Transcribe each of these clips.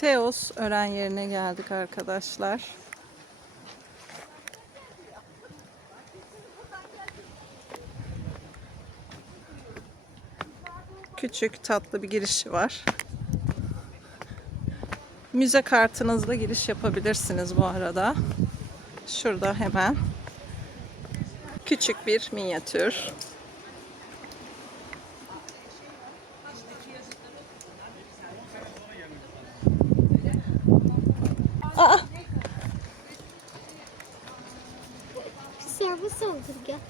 Teos öğren yerine geldik arkadaşlar. Küçük tatlı bir girişi var. Müze kartınızla giriş yapabilirsiniz bu arada. Şurada hemen küçük bir minyatür. Aa, Sarma saldırgan.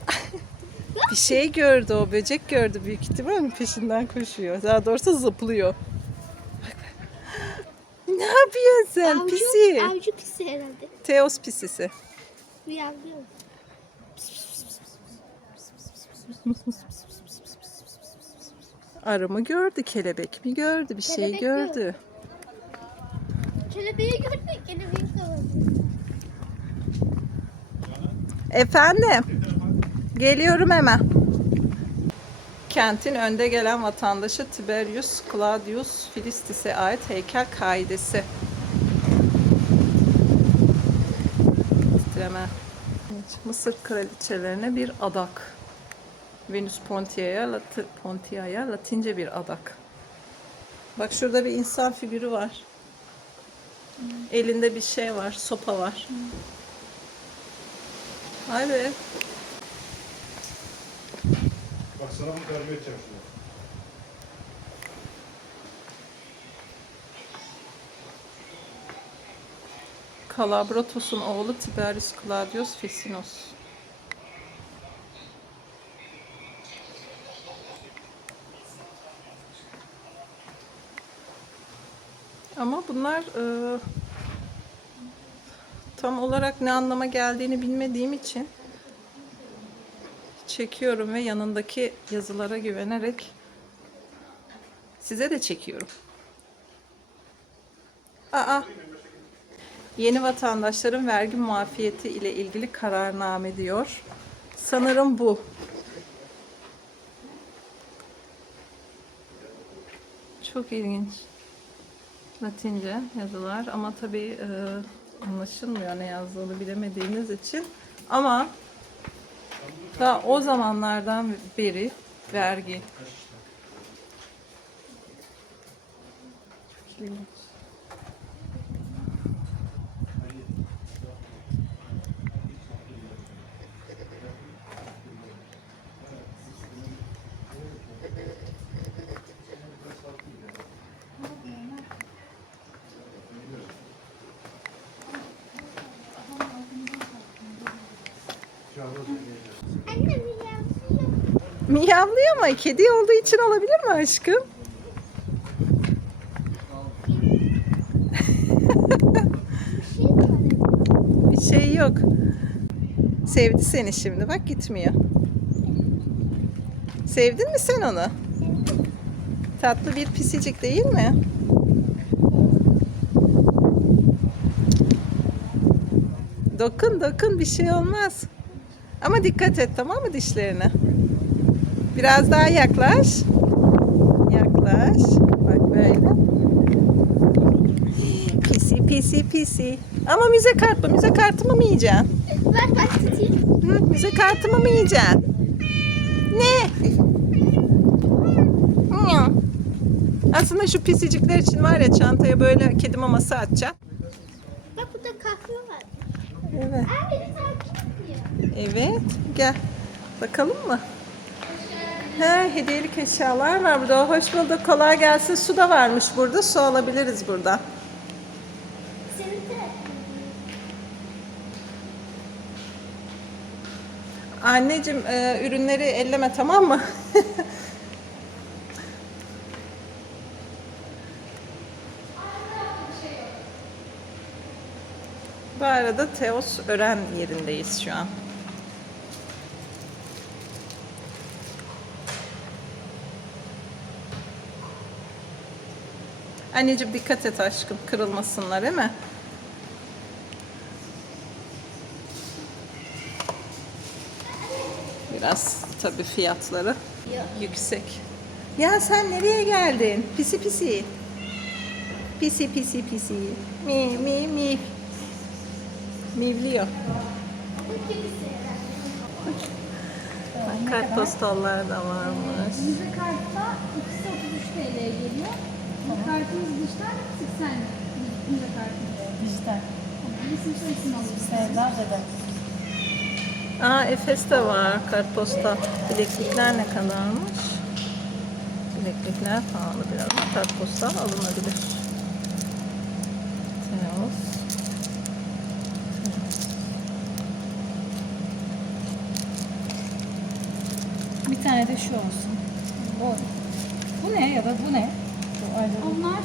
bir şey gördü o böcek gördü büyük ihtimal peşinden koşuyor. Daha doğrusu zıplıyor. ne yapıyorsun sen Avcı, pisi? avcı pisi herhalde. Teos pisisi. Uyandırıyor. Arı mı gördü, kelebek mi gördü, bir şey gördü. Kelebeği gördük. Kelebeği kovaladı. Efendim, geliyorum hemen. Kentin önde gelen vatandaşı Tiberius Claudius Filistis'e ait heykel kaidesi. Titreme. Mısır kraliçelerine bir adak. Venüs Pontia'ya Lat Pontia'ya Latince bir adak. Bak şurada bir insan figürü var. Elinde bir şey var, sopa var. Vay be. Bunu terbiye edeceğim şimdi. Kalabratos'un oğlu Tiberius Claudius Ficinus. Ama bunlar e, tam olarak ne anlama geldiğini bilmediğim için çekiyorum ve yanındaki yazılara güvenerek size de çekiyorum. Aa, Yeni vatandaşların vergi muafiyeti ile ilgili kararname diyor. Sanırım bu. Çok ilginç. Latince yazılar ama tabii e, anlaşılmıyor ne yazdığını bilemediğimiz için. Ama daha o zamanlardan beri vergi. Çok ilginç. Anne bir yansıyor. Miyavlıyor ama kedi olduğu için olabilir mi aşkım? Bir şey yok. Sevdi seni şimdi bak gitmiyor. Sevdin mi sen onu? Tatlı bir pisicik değil mi? Dokun dokun bir şey olmaz. Ama dikkat et tamam mı dişlerine? Biraz daha yaklaş. Yaklaş. Bak böyle. Pisi pisi pisi. Ama müze kartı müze kartımı mı yiyeceksin? Bak bak tutayım. Hı, müze kartımı mı yiyeceksin? Ne? Aslında şu pisicikler için var ya çantaya böyle kedi maması atacaksın. Bak burada kahve var. Evet. Ediyor. Evet. Gel. Bakalım mı? He, hediyelik eşyalar var burada. Hoş bulduk. Kolay gelsin. Su da varmış burada. Su alabiliriz burada. Anneciğim e, ürünleri elleme tamam mı? Bu arada Teos Ören yerindeyiz şu an. Anneciğim dikkat et aşkım kırılmasınlar değil mi? Biraz tabii fiyatları yüksek. Ya sen nereye geldin? Pisi pisi. Pisi pisi pisi. Mi mi mi. Mivliyor. Kartpostallar da varmış. Müze kartta ikisi 33 TL'ye geliyor. Bu kartımız dijital 80 müze kartı. Dijital. Resim sayısını alıyoruz. Sevda dede. Aa Efes de var kartpostal. Bileklikler ne kadarmış? Bileklikler pahalı biraz ama kartpostal alınabilir. Teos. Bir tane de şu olsun. Bu, bu ne ya da bu ne? Bu ayrı Onlar.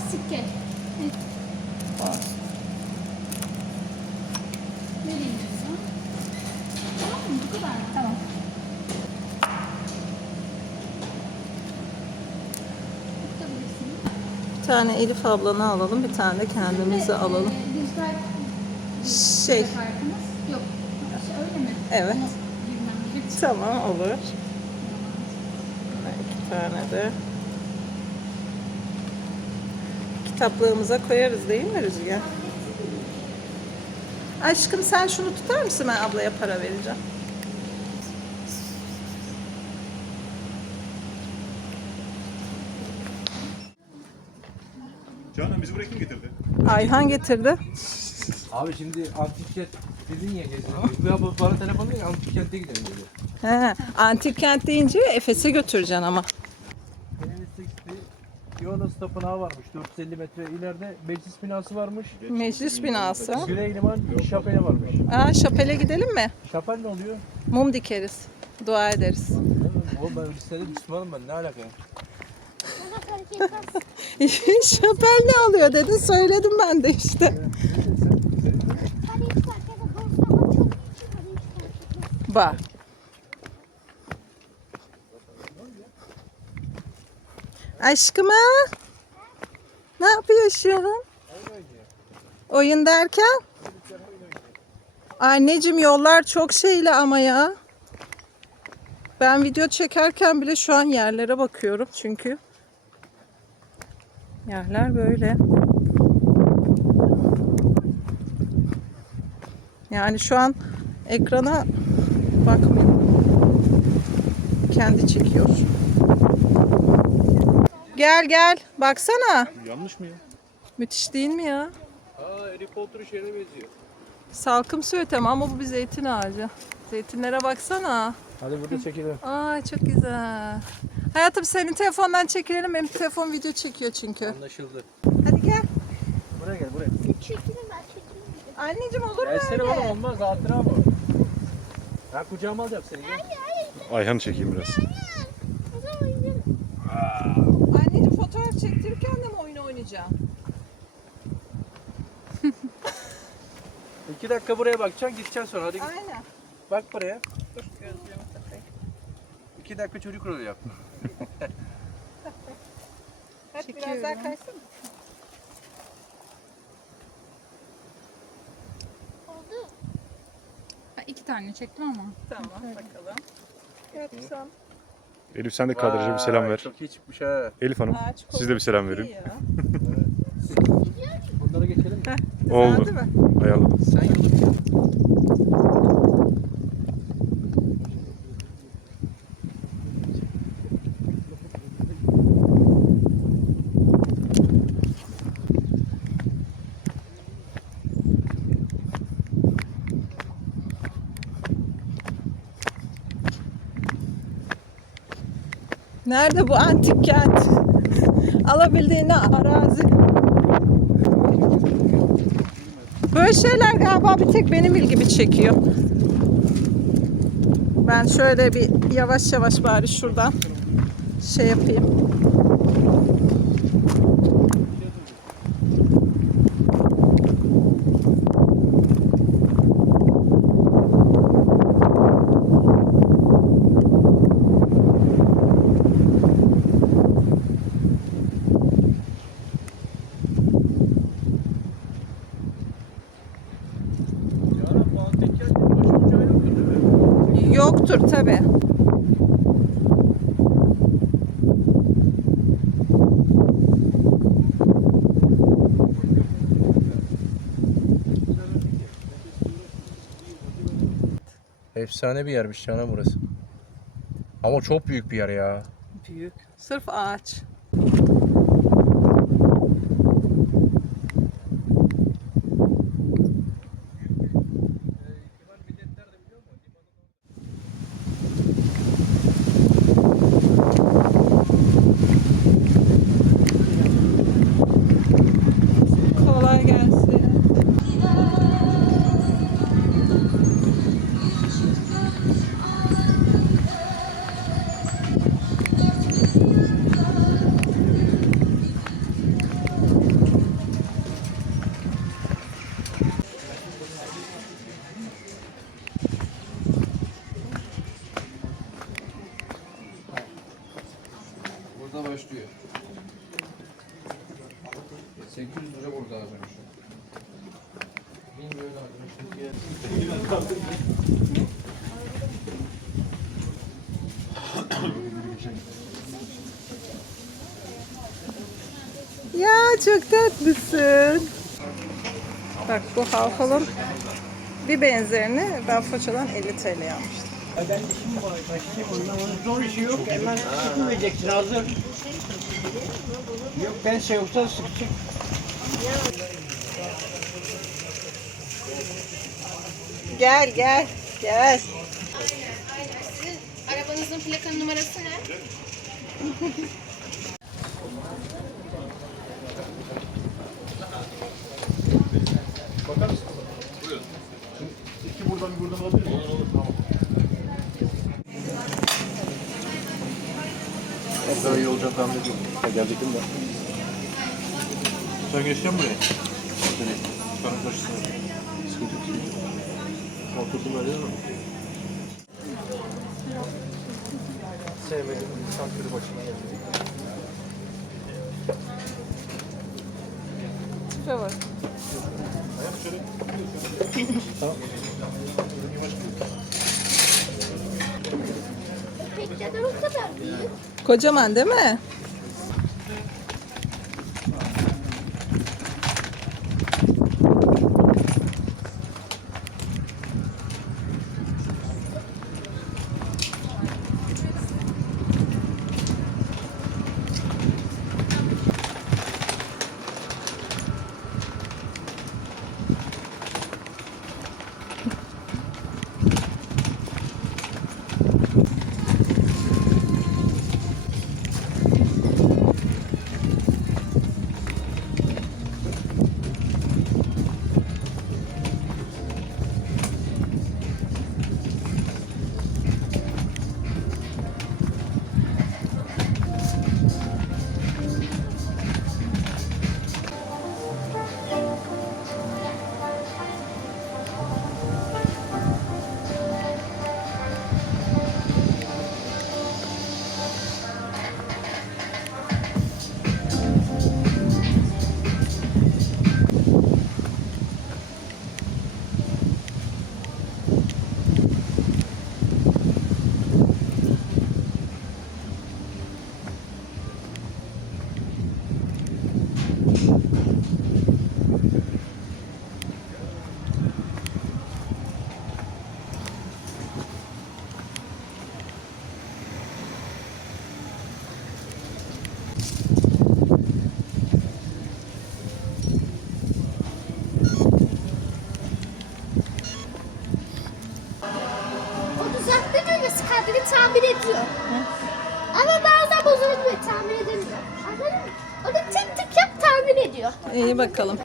Vereyim diyorsun. Tamam mı? Bu kadar mı? Tamam. Tutabilirsin. Bir tane Elif ablanı alalım, bir tane de kendimizi Ve, alalım. e, dijital Şey, yok. Şey, öyle mi? Evet. Tamam olur. İki tane de. Kitaplığımıza koyarız değil mi Rüzgar? Aşkım sen şunu tutar mısın? Ben ablaya para vereceğim. Canan bizi buraya kim getirdi? Ayhan getirdi. Abi şimdi antik kent dedin ya geziyor. Ya bu bana telefon değil antik kente gidelim dedi. He, antik kent deyince Efes'e götüreceksin ama. Yonos Tapınağı varmış. 450 metre ileride meclis binası varmış. Meclis binası. Güney liman şapele varmış. Aa, şapele gidelim mi? Şapel ne oluyor? Mum dikeriz. Dua ederiz. Oğlum ben istedim Müslümanım ben ne alaka şapel ne alıyor dedin söyledim ben de işte. Hadi hiç fark etmez. Ama çok iyi. Hadi hiç fark etmez. Bak. Aşkıma. Ne yapıyorsun? Oyun derken? Anneciğim yollar çok şeyli ama ya. Ben video çekerken bile şu an yerlere bakıyorum çünkü. Yerler böyle. Yani şu an ekrana bakmıyorum. Kendi çekiyor. Gel gel. Baksana. Yanlış mı ya? Müthiş değil mi ya? Aa Harry Potter'ın şeyine benziyor. Salkım söğütemi ama bu bir zeytin ağacı. Zeytinlere baksana. Hadi burada çekelim. Ay çok güzel. Hayatım senin telefondan çekilelim. Benim telefon video çekiyor çünkü. Anlaşıldı. Hadi gel. Buraya gel buraya. Çekilin ben çekilin. Anneciğim olur mu Gelsene öyle? oğlum olmaz hatıra bu. Ben kucağıma alacağım seni gel. Ayhan'ı çekeyim biraz. O zaman gidelim. Fotoğraf çektirirken de mi oyun oynayacağım? İki dakika buraya bakacaksın gideceksin sonra hadi git. Aynen. bak buraya. Dur gözlüğümü takayım. İki dakika çocuk rolü yap. Hadi biraz daha kaysana. Oldu. Ben iki tane çektim ama. Tamam bakalım. Yapsam. Elif sen de kadraja bir selam Vay, ver. Çok iyi çıkmış ha. Elif Hanım Ağaç siz de bir selam verin. iyi ya. Bunlara geçelim mi? Oldu. değil mi? Ayarladım. Sen yolu Nerede bu antik kent? Alabildiğine arazi. Böyle şeyler galiba bir tek benim ilgimi çekiyor. Ben şöyle bir yavaş yavaş bari şuradan şey yapayım. Olur tabii. Efsane bir yermiş Canan burası. Ama çok büyük bir yer ya. Büyük. Sırf ağaç. 800 lira burada az önce. Bilmiyorum arkadaşlar. Ya çok tatlısın. Bak bu halhalın bir benzerini ben Foça'dan 50 TL almıştım. Zor işi yok. Hemen sıkılmayacaksın hazır. Yok ben şey olsa Gel gel gel. Arabanızın plaka numarası ne? İki buradan bir buradan alabilir miyim? Olur olur tamam. İyi olacak tahmin ediyorum. Gelecektim de. Sen geçeceksin buraya. Seni. Sana taşısın. Sıkıntı yok. Oturdum öyle mi? Sevmediğim insan türü başıma geldi. Tipe bak. O kadar büyük? Kocaman değil mi? Düzeltme düğmesi kendini tamir ediyor. Ama bazen bozuluyor tamir edemiyor. Anladın mı? O da yap tamir ediyor. İyi bakalım.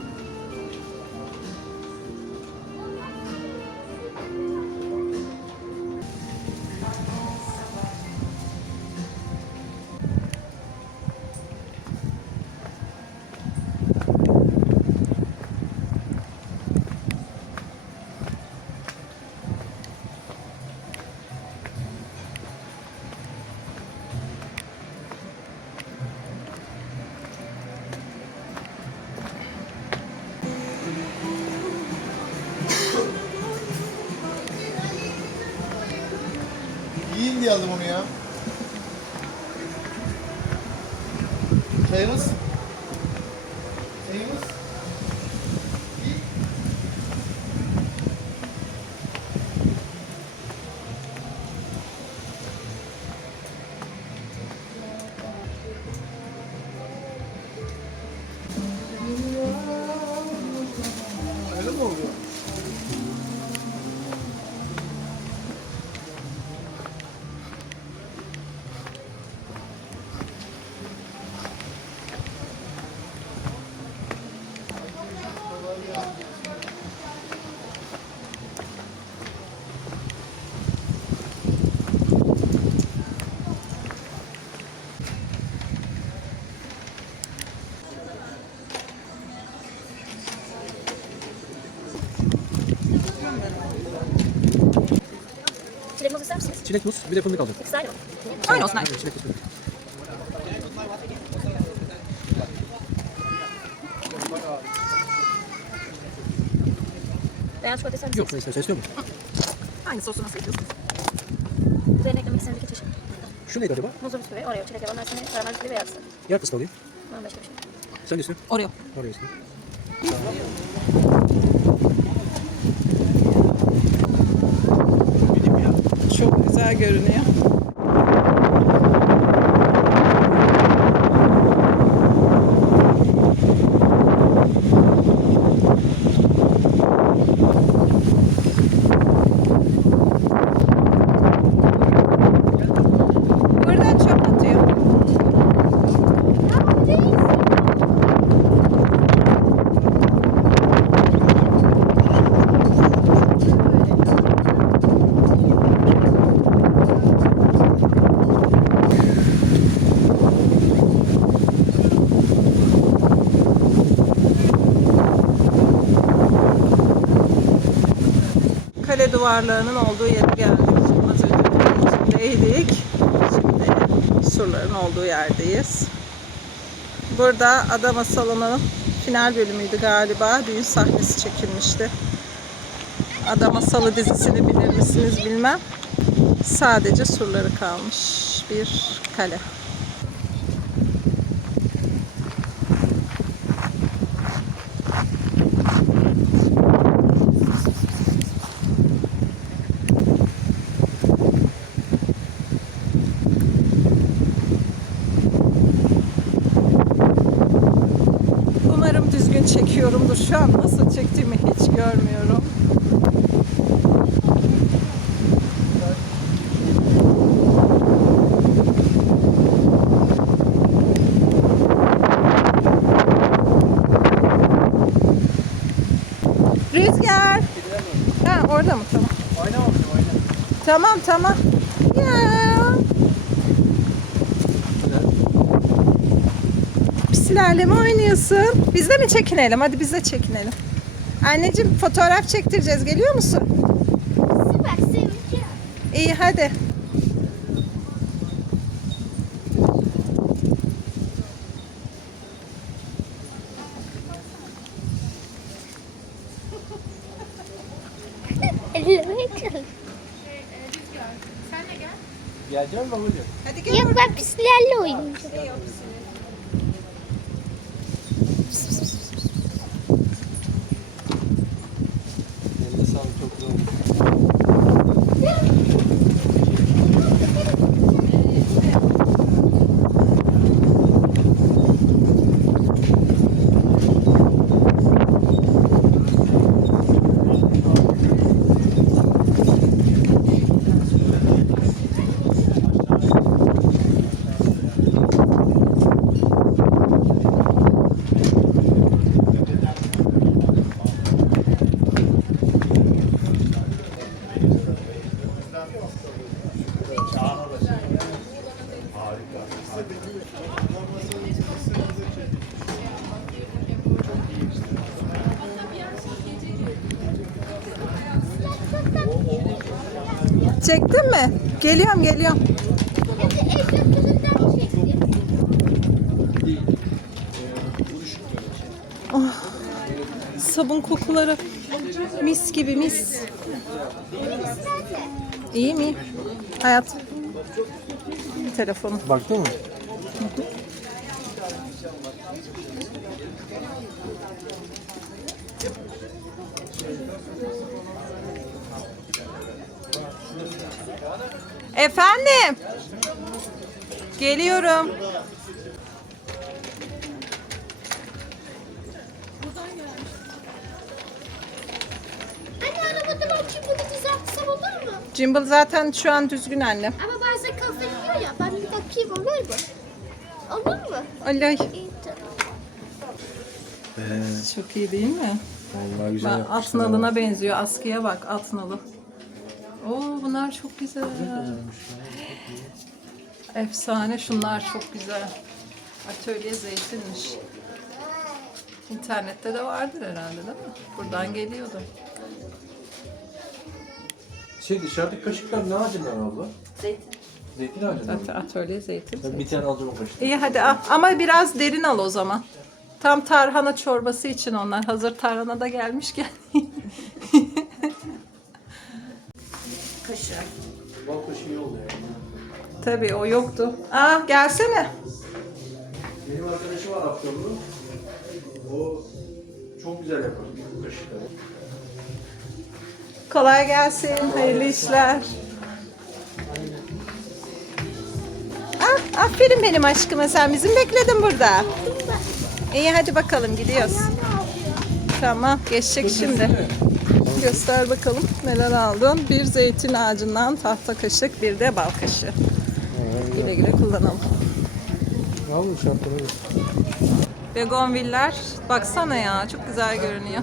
Aldım onu ya. Çayımız? Çilek muz, bir de fındık aldım. İkisi aynı mı? Aynı olsun aynı. Evet, çilek muz fındık. Beyaz çikolata sen Yok neyse sen istiyor musun? Aynı sosu nasıl yapıyorsun? Üzerine eklemek istediğin iki çeşit. Şu neydi acaba? Muzlu bisküvi, oreo, çilek yaban mersini, karamel bisküvi ve yağlısı. Yer fıstığı alayım. Bunun başka bir şey. Sen ne istiyorsun? Oreo. Oraya istiyorum. Güzel görünüyor. Duvarlarının olduğu yere geldik. Az önce içindeydik. Şimdi surların olduğu yerdeyiz. Burada Ada Masalı'nın final bölümüydü galiba. Düğün sahnesi çekilmişti. Ada Masalı dizisini bilir misiniz bilmem. Sadece surları kalmış bir kale. Umarım düzgün çekiyorumdur. Şu an nasıl çektiğimi hiç görmüyorum. Rüzgar. Ha orada mı? Tamam. Tamam tamam. Ya. Pisilerle mi oynuyorsun? Biz de mi çekinelim? Hadi biz de çekinelim. Anneciğim fotoğraf çektireceğiz. Geliyor musun? Süper, sevinci. İyi hadi. Ellerime yakın. Geleceğim mi babacığım? Hadi gel. Yok ben pislerle oynayacağım. Eline sağlık çok güzel olmuş. Çektin mi? Geliyorum geliyorum. Çektim. Sabun kokuları. Mis gibi mis. İyi mi? Hayat. Telefonu. Baktın mı? Efendim. Geliyorum. Anne arabada ben bunu düzeltsem olur mu? Gimbal zaten şu an düzgün annem. Ama bazen kafa gidiyor ya. Ben bir bakayım olur mu? Olur mu? İyi tamam. Çok iyi değil mi? Vallahi güzel Bak, yapmışlar. at nalına benziyor. Askıya bak at nalı. Oo bunlar çok güzel. Efsane şunlar çok güzel. Atölye zeytinmiş. İnternette de vardır herhalde değil mi? Buradan geliyordu. Şey dışarıdaki kaşıklar ne ağacından abla? Zeytin. Zeytin ağacından. Zaten atölye zeytin. Ben bir tane alacağım o. İyi hadi al. Ama biraz derin al o zaman. Tam tarhana çorbası için onlar. Hazır tarhana da gelmişken. Bal kaşığı iyi oldu yani. Tabii o yoktu. Aa gelsene. Benim arkadaşım var Afyonlu. O çok güzel yapar kaşıkları. Kolay gelsin. Hayırlı işler. Ah, aferin benim aşkıma. Sen bizim bekledin burada. İyi hadi bakalım gidiyoruz. Tamam geçecek şimdi. Göster bakalım neler aldın. Bir zeytin ağacından tahta kaşık, bir de bal kaşığı. Güle güle kullanalım. Ne oldu şartları? Begonviller. Baksana ya çok güzel görünüyor.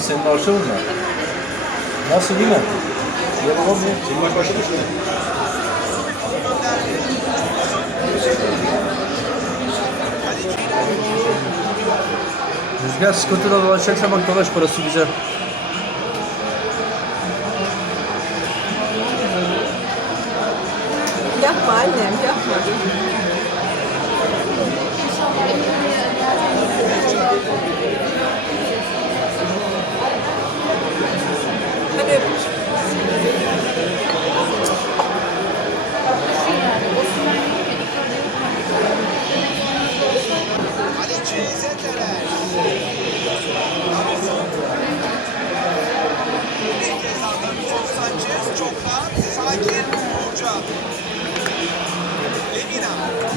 Başladı maç senin başladı mı? Nasıl değil mi? Ya babam ne? Senin maç başladı mı? Rüzgar sıkıntıda dolaşacaksa bak dolaş parası güzel. Yapma annem yapma. Hadi öpüş.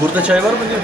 Burada çay var mı diyor?